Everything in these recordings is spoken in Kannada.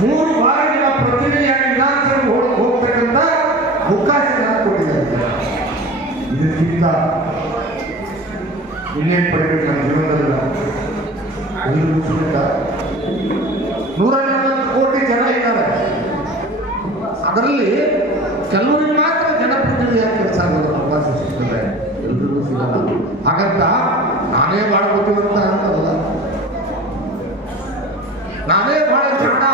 ಮೂರು ವಾರಗಳ ಪ್ರತಿನಿಧಿಯಾಗಿ ವಿಧಾನಸಭೆ ಹೋಗ್- ಹೋಗ್ತಕ್ಕಂಥ ಅವಕಾಶ ಕೊಟ್ಟಿದ್ದಾರೆ ಇದಕ್ಕಿಂತ ಇನ್ನೇನು ಪಡೆಯಬೇಕು ನಮ್ಮ ಜೀವನದಲ್ಲ? ಎಲ್ಲರಿಗೂ ಸುಖ ನೂರ ನಲವತ್ತು ಕೋಟಿ ಜನ ಇದ್ದಾರೆ. ಅದರಲ್ಲಿ ಕೆಲವರಿಗೆ ಮಾತ್ರ ಜನಪ್ರತಿನಿಧಿಯಾಗಿ ಕೆಲಸ ಆಗೋದು ಅವಕಾಶ ಸಿಗ್ತದೆ ಎಲ್ರಿಗೂ ಸಿಗಲ್ಲ. ಹಾಗಂತ ನಾನೇ ಅಂತ ಅಂತಲ್ಲ ನಾನೇ ಬಹಳ ಜಾಣ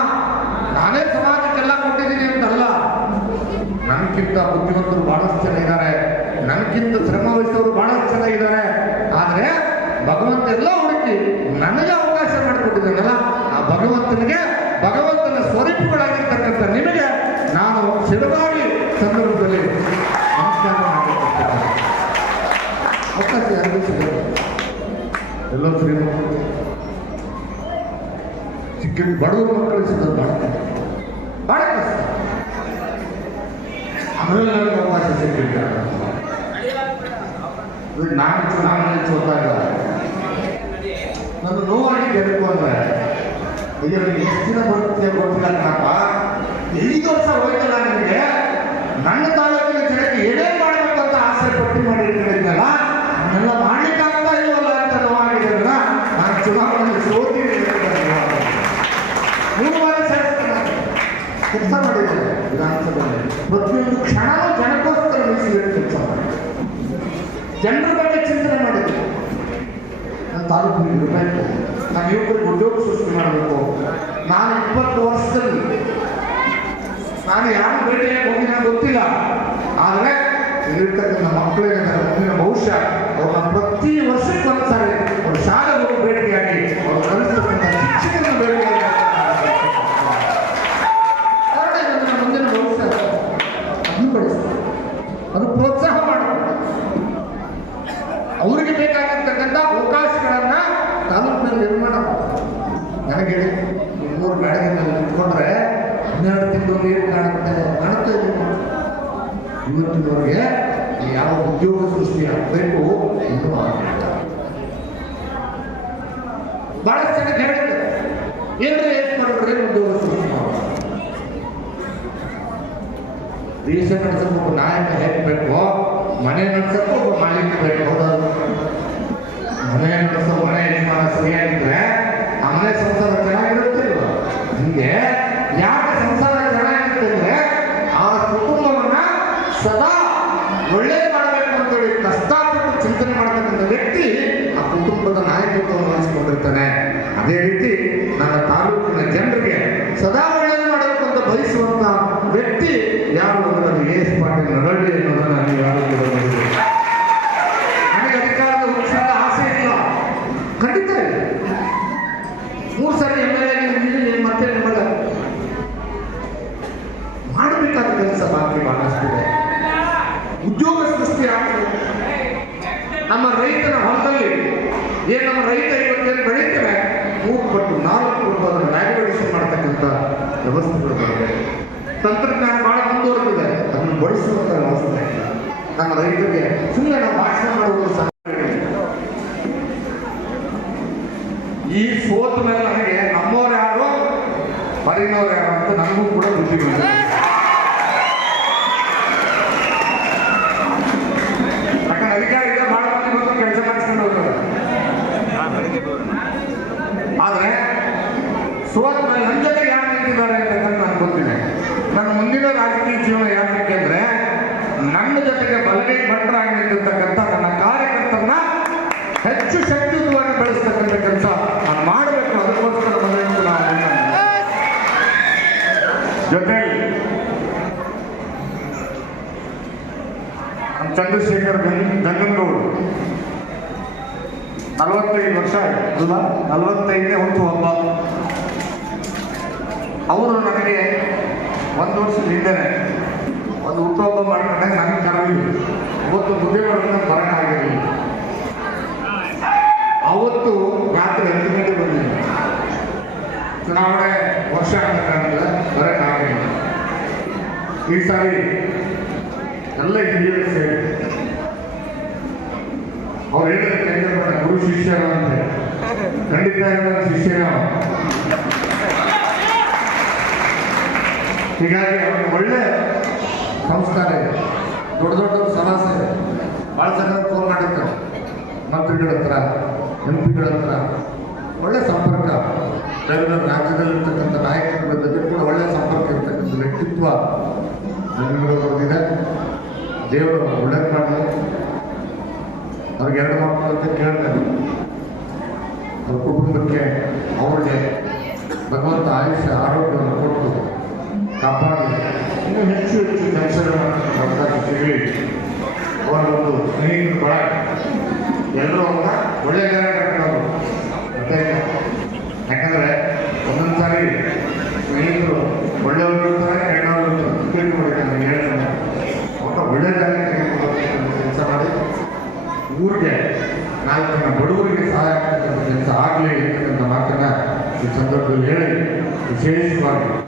ನಾನೇ ಸಮಾಜಕ್ಕೆಲ್ಲ ಕೊಟ್ಟಿದ್ದೀನಿ ಅಂತಲ್ಲ. ನನ್ಗಿಂತ ಬುದ್ಧಿವಂತರು ಬಹಳಷ್ಟು ಜನ ಇದ್ದಾರೆ. ನನ್ಗಿಂತ ಶ್ರಮ ವಹಿಸೋರು ಬಹಳಷ್ಟು ಜನ ಇದ್ದಾರೆ. ಆದರೆ ಭಗವಂತ ಎಲ್ಲ ಹುಡುಕಿ ನನಗೆ ಅವಕಾಶ ಮಾಡಿಕೊಟ್ಟಿದ್ದಾನಲ್ಲ, ಆ ಭಗವಂತನಿಗೆ ಭಗವಂತನ ಸ್ವರೂಪಗಳಾಗಿರ್ತಕ್ಕಂಥ ನಿಮಗೆ ನಾನು ಶಿರವಾಗಿ ಸಂದರ್ಭದಲ್ಲಿ ನಮಸ್ಕಾರ ಅವಕಾಶ ಎಲ್ಲರೂ ಸಿಗಲ್ಲ ಎಲ್ಲೋ ಶ್ರೀಮಂತರು ಸಿಕ್ಕ ಬಡವರು ಮಕ್ಕಳು ಸಿಗೋದು ಬಹಳ ಬಹಳ ಕಷ್ಟ ಅದರಲ್ಲಿ ಅವಕಾಶ ಸಿಕ್ಕಿಲ್ಲ ನಾನು ಚುನಾವಣೆ ನನ್ನ ನೋವಾಗಿ ಗೆಲ್ಕು ಅಂದ್ರೆ ಅಯ್ಯೋ ಎಷ್ಟು ದಿನ ಬರುತ್ತೆ ಗೊತ್ತಿಲ್ಲ ಕಣಪ್ಪ. ಐದು ವರ್ಷ ನನ್ನ ತಾಲೂಕಿನ ಜನಕ್ಕೆ ಏನೇನು ಮಾಡಬೇಕು ಅಂತ ಆಸೆ ಪಟ್ಟಿ ಮಾಡಿರ್ತೀನಲ್ಲ ಅದನ್ನೆಲ್ಲ ಮಾಡ್ಲಿಕ್ಕಾಗ್ತಾ ಇಲ್ವಲ್ಲ ಅಂತ ನೋವಾಗಿದೆ ನಾನು ಚುನಾವಣೆ ಸೋತೀನಿ ಅಂತ ನೋವಾಗಿದೆ. ಮೂರು ಬಾರಿ ಶಾಸಕನಾಗಿ ಕೆಲಸ ಮಾಡಿದ್ದಾರೆ, ವಿಧಾನಸಭೆಯಲ್ಲಿ. ಪ್ರತಿಯೊಂದು ಕ್ಷಣವೂ ಜನಕ್ಕೋಸ್ಕರ ಮೀಸಲಿಟ್ಟು ಕೆಲಸ ಮಾಡಿದ್ದಾರೆ. ಜನರ ಬಗ್ಗೆ ಚಿಂತನೆ ಮಾಡಿದ್ರು ನನ್ನ ತಾಲೂಕು ಇರಬೇಕು ನಮ್ಮ ಯುವಕರಿಗೆ ಉದ್ಯೋಗ ಸೃಷ್ಟಿ ಮಾಡಬೇಕು. ನಾನು ಇಪ್ಪತ್ತು ವರ್ಷದಲ್ಲಿ ನಾನು ಯಾರು ಭೇಟಿಯಾಗಿ ಹೋಗಿನ ಗೊತ್ತಿಲ್ಲ. ಆದರೆ ಇಲ್ಲಿರ್ತಕ್ಕಂಥ ಮಕ್ಕಳಿಗೆ ನನ್ನ ಮುಂದಿನ ಭವಿಷ್ಯ, ಅವ್ರನ್ನ ಪ್ರತಿ ವರ್ಷಕ್ಕೆ ಬರ್ತಾರೆ ಅವ್ರ ಶಾಲೆಗೆ ಹೋಗಿ ಭೇಟಿಯಾಗಿ ಅವ್ರು ಕಲಿಸ್ತಕ್ಕಂಥ ಶಿಕ್ಷಕರನ್ನ ಭೇಟಿಯಾಗಿ ಅವರೇ ನನ್ನ ಮುಂದಿನ ಭವಿಷ್ಯ ಅಭಿವೃದ್ಧಿಪಡಿಸ್ತಾರೆ ಅದು ಪ್ರೋತ್ಸಾಹ ಮಾಡಬೇಕು ಅವರಿಗೆ ಬೇಕಾಗಿರ್ತಕ್ಕಂಥ ಅವಕಾಶಗಳನ್ನ ತಾಲೂಕಿನಲ್ಲಿ ನಿರ್ಮಾಣ ಮಾಡಬೇಕು ನನಗೆ ಹೇಳಿ ಈ ಮೂರು ಗಾಡಿಗಳಲ್ಲಿ ಇಟ್ಕೊಂಡ್ರೆ ಹನ್ನೆರಡು ತಿಂಗಳು ನೀರು ಕಾಣುತ್ತೆ? ಕಾಣುತ್ತೆ ಇವತ್ತಿನವರೆಗೆ ಯಾವ ಉದ್ಯೋಗ ಸೃಷ್ಟಿ ಆಗಬೇಕು ಇನ್ನೂ ಆಗಿಲ್ಲ ಬಹಳಷ್ಟು ಜನಕ್ಕೆ ಹೇಳಿದ್ದೆ ಏನ್ರಿ ಏನ್ ಮಾಡಿದ್ರೆ ಉದ್ಯೋಗ ಸೃಷ್ಟಿ ದೇಶ ನಡೆಸಕ್ಕೆ ಒಬ್ಬ ನಾಯಕ ಹೇಗೆ ಬೇಕು, ಮನೆ ನಡೆಸಕ್ಕೆ ಒಬ್ಬ ಮಾಲೀಕ ಬೇಕು ಹೌದಲ್ಲ ಮನೆ ನಡೆಸೋ ಮನೆ ನಿರ್ಮಾಣ ಸರಿಯಾಗಿದ್ರೆ ಮನೆ ಸಂಸಾರ ಚೆನ್ನಾಗಿರುತ್ತೆ ಹಿಂಗೆ ಯಾಕೆ ಸಂಸಾರ ಚೆನ್ನಾಗಿರುತ್ತೆ ಅಂದ್ರೆ ಆ ಕುಟುಂಬವನ್ನ ಸದಾ ಒಳ್ಳೇದು ಮಾಡಬೇಕು ಅಂತೇಳಿ ಕಷ್ಟಪಟ್ಟು ಚಿಂತನೆ ಮಾಡತಕ್ಕಂಥ ವ್ಯಕ್ತಿ ಆ ಕುಟುಂಬದ ನಾಯಕತ್ವವನ್ನು ವಹಿಸಿಕೊಂಡಿರ್ತಾನೆ. ಅದೇ ರೀತಿ ನನ್ನ ತಾಲೂಕಿನ ಜನರಿಗೆ ಸದಾ ಒಳ್ಳೇದು ಮಾಡಬೇಕು ಅಂತ ಬಯಸುವಂತ ವ್ಯಕ್ತಿ ಯಾರು ಅಂದ್ರೆ ಅದು ಎಸ್ ಪಾಟೀಲ್ ನಡಳ್ಳಿ ಅನ್ನೋದನ್ನ ನೀವು ಯಾರು ಕೂಡ. ನನಗೆ ಅಧಿಕಾರದ ಆಸೆ ಇಲ್ಲ ಖಂಡಿತ ಇಲ್ಲ. ಮೂರು ಸರಿ ಎಂ ಎಲ್ ಎ ಮತ್ತೆ ನಿಮಗೆ ಮಾಡಬೇಕಾದ ಕೆಲಸ ಬಾಕಿ ಬಹಳಷ್ಟಿದೆ ಉದ್ಯೋಗ ಸೃಷ್ಟಿ ಆಗ್ತದೆ ನಮ್ಮ ರೈತನ ಹೊಲದಲ್ಲಿ, ಏನು ನಮ್ಮ ರೈತ ಇವತ್ತೇನು ಬೆಳೀತಾರೆ ಮೂರು ಪಟ್ಟು, ನಾಲ್ಕು ಪಟ್ಟು ಅದನ್ನು ವ್ಯಾಲ್ಯೂಡೇಷನ್ ಮಾಡ್ತಕ್ಕಂಥ ವ್ಯವಸ್ಥೆಗಳು ಬರಬೇಕು ತಂತ್ರಜ್ಞಾನ ಬಹಳ ಮುಂದುವರೆದಿದೆ. ಅದನ್ನು ಬಳಸುವಂಥ ವ್ಯವಸ್ಥೆ ನಮ್ಮ ರೈತರಿಗೆ ಸುಮ್ಮನೆ ನಾವು ಭಾಷಣ ಮಾಡುವುದು ಸಹ ಈ ಸೋತ ಮೇಲೆ ನನಗೆ ನಮ್ಮವ್ರು ಯಾರು ಪರಿನವ್ರು ಯಾರು ಅಂತ ನನಗೂ ಕೂಡ ಬುದ್ಧಿ ಬಂದಿದೆ. ಯಾಕಂದ್ರೆ ಅಧಿಕಾರ ಇದೆ ಬಹಳ ಮಂದಿ ಬಂದು ಕೆಲಸ ಮಾಡಿಸ್ಕೊಂಡು ಹೋಗ್ತಾರೆ. ಆದ್ರೆ ಸೋತ ನನ್ನ ಜೊತೆಗೆ ಯಾರು ನಿಂತಿದ್ದಾರೆ ಅಂತಕ್ಕಂಥ ನಾನು ಗೊತ್ತಿದೆ ನನ್ನ ಮುಂದಿನ ರಾಜಕೀಯ ಜೀವನ ಯಾಕೆ ಅಂದ್ರೆ ನನ್ನ ಜೊತೆಗೆ ಬಲಗೈ ಭಟ್ರಾಗಿ ನಿಂತಿರ್ತಕ್ಕಂಥ ನನ್ನ ಕಾರ್ಯಕರ್ತರನ್ನ ಹೆಚ್ಚು ಶಕ್ತಿಯುತವಾಗಿ ಬೆಳೆಸ್ತಕ್ಕಂಥ ಕೆಲಸ ನಾನು ಮಾಡಬೇಕು ಅದಕ್ಕೋಸ್ಕರ ಮದುವೆ ನಾವು ಜೊತೆಲಿ ನಮ್ಮ ಚಂದ್ರಶೇಖರ್ ಗಂಗ್ ಗಂಗನಗೌಡರು ನಲವತ್ತೈದು ವರ್ಷ ಅಲ್ಲ, ನಲವತ್ತೈದನೇ ಹುಟ್ಟು ಹಬ್ಬ. ಅವರು ನನಗೆ ಒಂದು ವರ್ಷದ ಹಿಂದೆನೆ ಒಂದು ಹುಟ್ಟುಹಬ್ಬ ಮಾಡ್ಕೊಂಡಾಗ ನನಗೆ ಕರವಿಲ್ಲ ಇವತ್ತು ಬುದ್ಧಿಗಳನ್ನ ಬರೋಕ್ಕಾಗಿರಲಿಲ್ಲ ಅವತ್ತು ರಾತ್ರಿ ಹತ್ತು ಗಂಟೆ ಬಂದಿಲ್ಲ ಚುನಾವಣೆ ವರ್ಷ ಬರೋಕ್ಕಾಗಲಿಲ್ಲ ಈ ಸಾರಿ ಎಲ್ಲ ಹಿರಿಯರು ಸೇರಿ ಅವ್ರು ಕೇಂದ್ರ ಗುರು ಶಿಷ್ಯರ ಅಂತ ಖಂಡಿತ ಶಿಷ್ಯರ. ಹೀಗಾಗಿ ಅವ್ರಿಗೆ ಒಳ್ಳೆ ಸಂಸ್ಕಾರ ಇದೆ. ದೊಡ್ಡ ದೊಡ್ಡ ಸಮಸ್ಯೆ ಇದೆ. ಭಾಳ ಜನ ಫೋನ್ ಮಾಡಿರ್ತಾರೆ. ಮಂತ್ರಿಗಳ ಹತ್ರ ಎಂ ಪಿಗಳ ಹತ್ರ. ಒಳ್ಳೆ ಸಂಪರ್ಕ. ರಾಜ್ಯದಲ್ಲಿರ್ತಕ್ಕಂಥ ನಾಯಕರ ಜೊತೆ ಕೂಡ ಒಳ್ಳೆ ಸಂಪರ್ಕ ಇರ್ತಕ್ಕಂಥ ವ್ಯಕ್ತಿತ್ವ. ದೇವರು ಒಳ್ಳೇದು ಮಾಡಲಿ ಅವ್ರಿಗೆ ಎರಡು ಮಕ್ಕಳು ಅಂತ ಕೇಳ್ತಾರೆ ಅವ್ರ ಕುಟುಂಬಕ್ಕೆ ಅವ್ರಿಗೆ ಭಗವಂತ ಆಯುಷ್ಯ, ಆರೋಗ್ಯವನ್ನು ಕೊಟ್ಟು ಕಾಪಾಡಿ. ಇನ್ನೂ ಹೆಚ್ಚು ಹೆಚ್ಚು ಕೆಲಸಗಳನ್ನು ಅವಕಾಶ ಸಿಗಲಿ ಅವರ ಒಂದು ಸ್ನೇಹಿತರು ಎಲ್ಲರೂ ಅವನ್ನ ಒಳ್ಳೆಯ ಒಳ್ಳೆ ಕೆಲಸ ಮಾಡಿ ಊರಿಗೆ ನಾಲ್ಕು ಜನ ಬಡವರಿಗೆ ಸಹಾಯ ಆಗ್ತಕ್ಕಂಥ ಕೆಲಸ ಆಗಲಿ ಅಂತಕ್ಕಂಥ ಮಾತನ್ನ ಈ ಸಂದರ್ಭದಲ್ಲಿ ಹೇಳಿ. ವಿಶೇಷವಾಗಿ